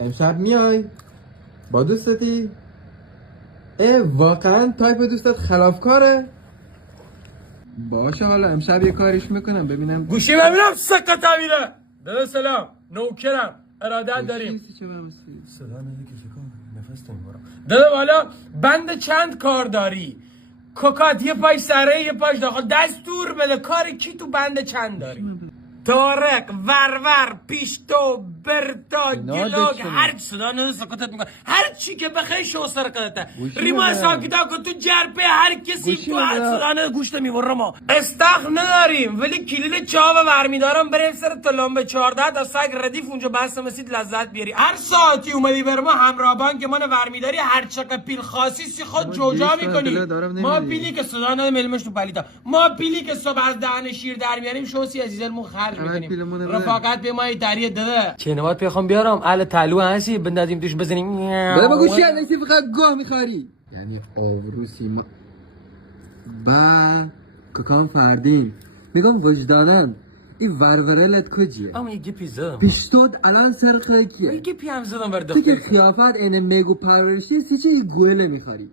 امشب میای با دوستتی؟ واقعا تایپ دوستت خلافکاره؟ باشه حالا امشب یه کاریش میکنم ببینم گوشی ببینم سکت امیره. دادا سلام، نوکرم، ارادت داریم. صدا نده که نفس نمیبرم. دادا بالا بند چند کار داری؟ کوکات یه پاش سره یه پاش داخل، دستور بده کار کی تو بند چند داری؟ تارق، ورور، پیشتو، برتا، گلاگ، هر صدا نده سکتت میکنم. هر چی که بخوای شو سرکتته. ریما ساکتا کن تو جرپه هر کسی تو هر صدا نده گوشت میبرم ما. استخ نداریم ولی کلیل چاو ورمیدارم بریم سر تلمبه 14 تا سگ ردیف اونجا بس مسید لذت بیاری. هر ساعتی اومدی بر ما همراه بانک من ورمیداری هر چقدر پیل خاصی سی خود جوجا میکنی. ما پیلی که صدا نده ملمش تو پلیتا. ما پیلی که صبح از دهن شیر در میاریم شوسی عزیزمون خرج میکنیم. رفاقت به ما ایتاریه داده. چه نوات بخوام بیارم اهل تعلو هستی بندازیم توش بزنیم. بله با گوشی هستی فقط گاه میخواری. یعنی آوروسی ما با ککان فردین میگم وجدانم این ورورلت کجیه؟ اما یه گپی زدم پیشتود الان سرقه کیه؟ یه گپی هم زدم بر تو که دختر. خیافت اینه میگو پرورشی سی چه یه گوهله میخواری